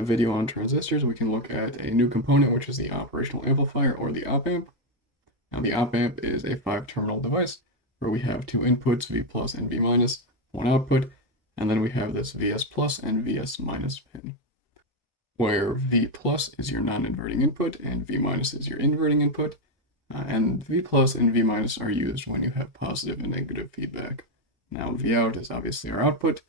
the video on transistors, we can look at a new component, which is the operational amplifier, or the op amp. Now the op amp is a 5-terminal device where we have 2 inputs, V plus and V minus, 1 output, and then we have this Vs plus and Vs minus pin, where V plus is your non-inverting input and V minus is your inverting input. And V plus and V minus are used when you have positive and negative feedback. Now V out is obviously our output,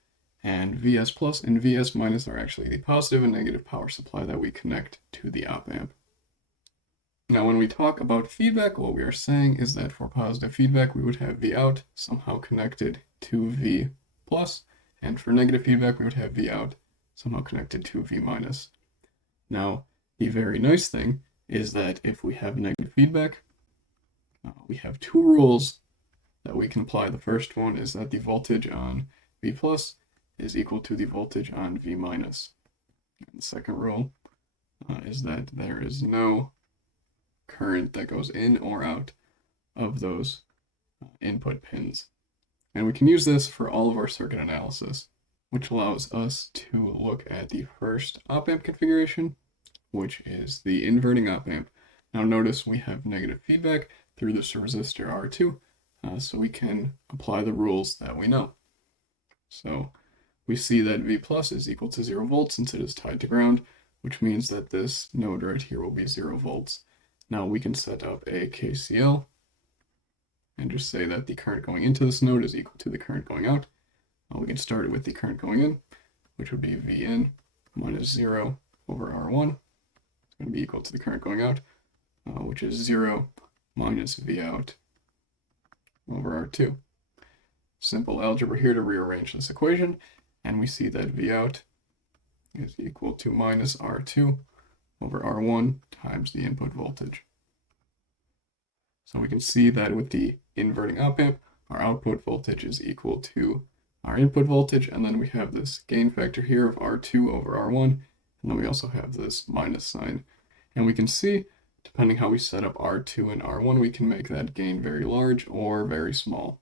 and Vs plus and Vs minus are actually the positive and negative power supply that we connect to the op amp. Now when we talk about feedback, what we are saying is that for positive feedback, we would have V out somehow connected to V plus, and for negative feedback, we would have V out somehow connected to V minus. Now, the very nice thing is that if we have negative feedback, we have 2 rules that we can apply. The first one is that the voltage on V plus is equal to the voltage on V minus. And the second rule is that there is no current that goes in or out of those input pins. And we can use this for all of our circuit analysis, which allows us to look at the first op amp configuration, which is the inverting op amp. Now notice we have negative feedback through this resistor R2, so we can apply the rules that we know. So we see that V plus is equal to 0 volts since it is tied to ground, which means that this node right here will be 0 volts. Now we can set up a KCL and just say that the current going into this node is equal to the current going out. We can start it with the current going in, which would be V in minus 0 over R1. It's going to be equal to the current going out, which is 0 minus V out over R2. Simple algebra here to rearrange this equation, and we see that V out is equal to minus R2 over R1 times the input voltage. So we can see that with the inverting op amp, our output voltage is equal to our input voltage, and then we have this gain factor here of R2 over R1, and then we also have this minus sign. And we can see, depending how we set up R2 and R1, we can make that gain very large or very small.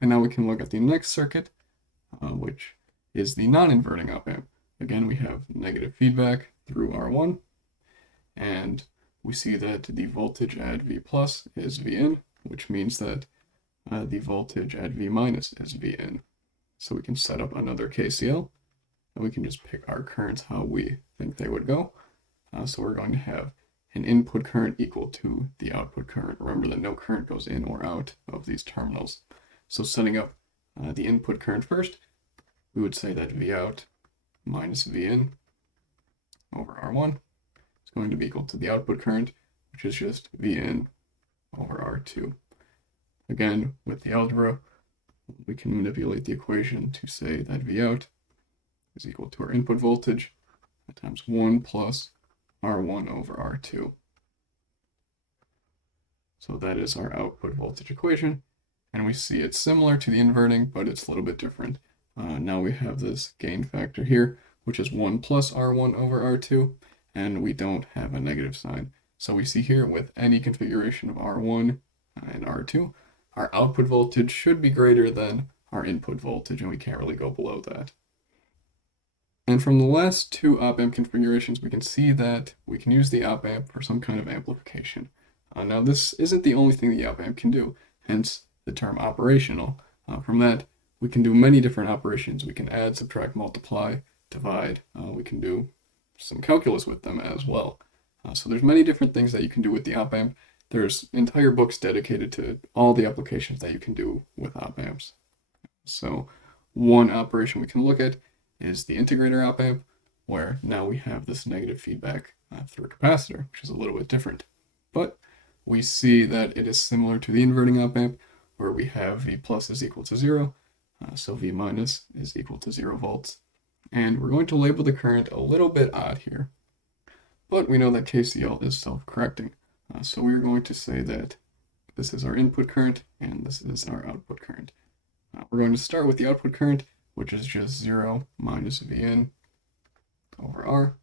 And now we can look at the next circuit, which is the non-inverting op amp. Again, we have negative feedback through R1, and we see that the voltage at V plus is V in, which means that the voltage at V minus is V in. So we can set up another KCL, and we can just pick our currents how we think they would go. So we're going to have an input current equal to the output current. Remember that no current goes in or out of these terminals. So setting up the input current first, we would say that V out minus V in over R1 is going to be equal to the output current, which is just V in over R2. Again, with the algebra, we can manipulate the equation to say that V out is equal to our input voltage times 1 plus R1 over R2. So that is our output voltage equation, and we see it's similar to the inverting, but it's a little bit different. Now we have this gain factor here, which is 1 plus R1 over R2, and we don't have a negative sign. So we see here with any configuration of R1 and R2, our output voltage should be greater than our input voltage, and we can't really go below that. And from the last 2 op amp configurations, we can see that we can use the op amp for some kind of amplification. Now this isn't the only thing the op amp can do, hence the term operational. From that, we can do many different operations. We can add, subtract, multiply, divide. We can do some calculus with them as well. So there's many different things that you can do with the op amp. There's entire books dedicated to all the applications that you can do with op amps. So one operation we can look at is the integrator op amp, where now we have this negative feedback through a capacitor, which is a little bit different. But we see that it is similar to the inverting op amp, where we have V plus is equal to 0, so V minus is equal to 0 volts. And we're going to label the current a little bit odd here, but we know that KCL is self-correcting. So we are going to say that this is our input current and this is our output current. We're going to start with the output current, which is just 0 minus V in over R,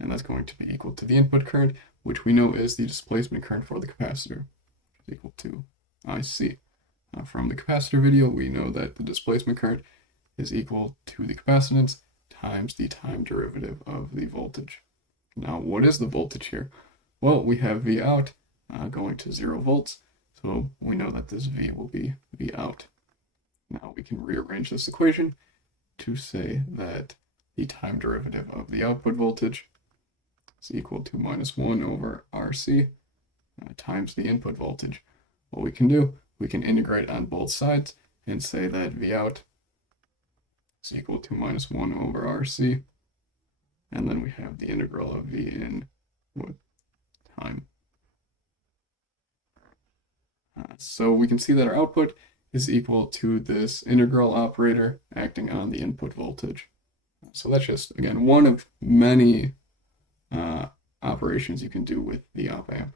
and that's going to be equal to the input current, which we know is the displacement current for the capacitor, which is equal to IC. From the capacitor video, we know that the displacement current is equal to the capacitance times the time derivative of the voltage. Now, what is the voltage here? Well, we have V out going to 0 volts, so we know that this V will be V out. Now we can rearrange this equation to say that the time derivative of the output voltage is equal to minus 1 over RC times the input voltage. What we can do, we can integrate on both sides and say that V out is equal to minus 1 over RC, and then we have the integral of V in with time. So we can see that our output is equal to this integral operator acting on the input voltage. So that's just, again, one of many operations you can do with the op amp.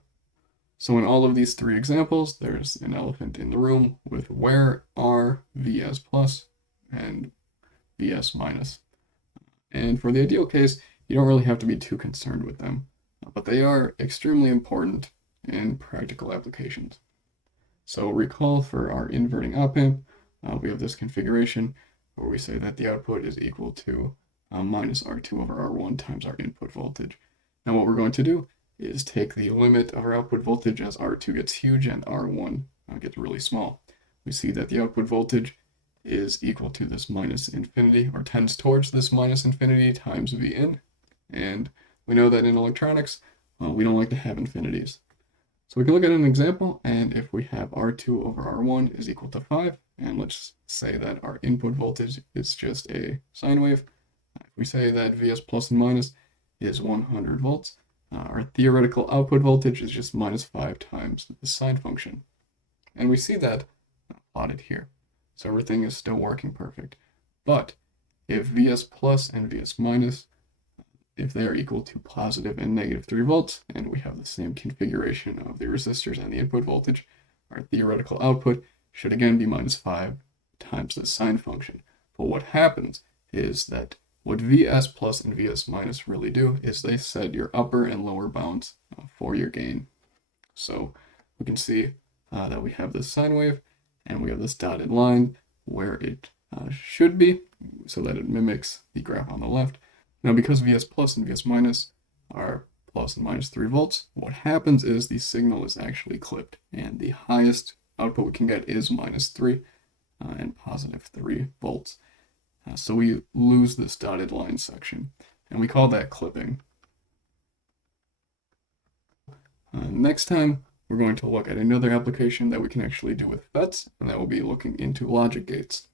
So in all of these three examples, there's an elephant in the room with where are Vs plus and Vs minus. And for the ideal case, you don't really have to be too concerned with them, but they are extremely important in practical applications. So recall for our inverting op amp, we have this configuration where we say that the output is equal to minus R2 over R1 times our input voltage. Now what we're going to do is take the limit of our output voltage as R2 gets huge and R1 gets really small. We see that the output voltage is equal to this minus infinity, or tends towards this minus infinity times V in. And we know that in electronics, we don't like to have infinities. So we can look at an example, and if we have R2 over R1 is equal to 5, and let's say that our input voltage is just a sine wave. If we say that Vs plus and minus is 100 volts, our theoretical output voltage is just minus 5 times the sine function. And we see that plotted here. So everything is still working perfect. But if Vs plus and Vs minus, if they are equal to positive and negative 3 volts, and we have the same configuration of the resistors and the input voltage, our theoretical output should again be minus 5 times the sine function. But what happens is that what Vs plus and Vs minus really do is they set your upper and lower bounds for your gain. So we can see that we have this sine wave, and we have this dotted line where it should be, so that it mimics the graph on the left. Now, because Vs plus and Vs minus are plus and minus 3 volts, what happens is the signal is actually clipped, and the highest output we can get is minus 3 and positive 3 volts. So we lose this dotted line section, and we call that clipping. Next time, we're going to look at another application that we can actually do with FETs, and that will be looking into logic gates.